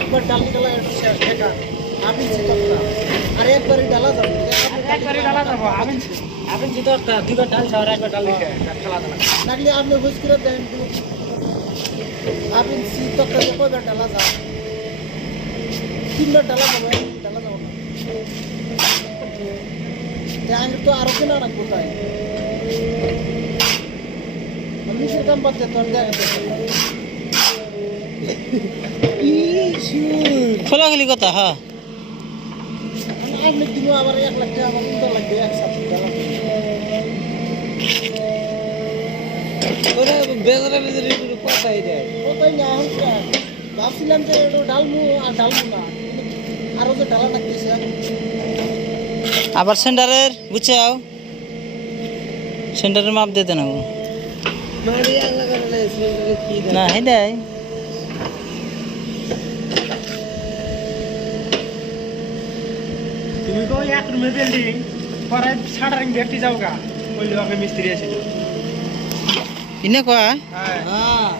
একবার ডালি ডালা এটা শেষ দেখা আপনি চিন্তা আর একবারই ডালা যাবে একবারই ডালা যাবো আপনি চিতরটা দুইবার ডাল ছাড়া একবার ডাল লিখে খেলা দেনা লাগলে আপনি বুঝ করে দেন আপনি চিন্তা কয়বার ডালা যাবে তিনবার ডালা যাবে ডালা যাবো না আগে তো আরো কেনা রাখবো তাই নিজের কাম বাদ দিয়ে তোর দেখা খোলাখুলি কথা হ্যাঁ আপনি দিন আবার 1 লাখ টাকা আমার উল্টো লাগবে একসাথে ওরে বেজারে বেজারে কথাই দেয় কোথায় না ভাবছিলাম যে এটা ডালমু আর ডালমু না আরো যে ডালা লাগতেছে আবার সেন্টারের বুঝছাও সেন্টারের মাপ দিতে না মারি আল্লাহ করে কি না হেডাই তুমি কো এক রুমে বিল্ডিং পরে সাড়ারিং ব্যক্তি যাও গা বললো আগে মিস্ত্রি আছে ইনে কয়া হ্যাঁ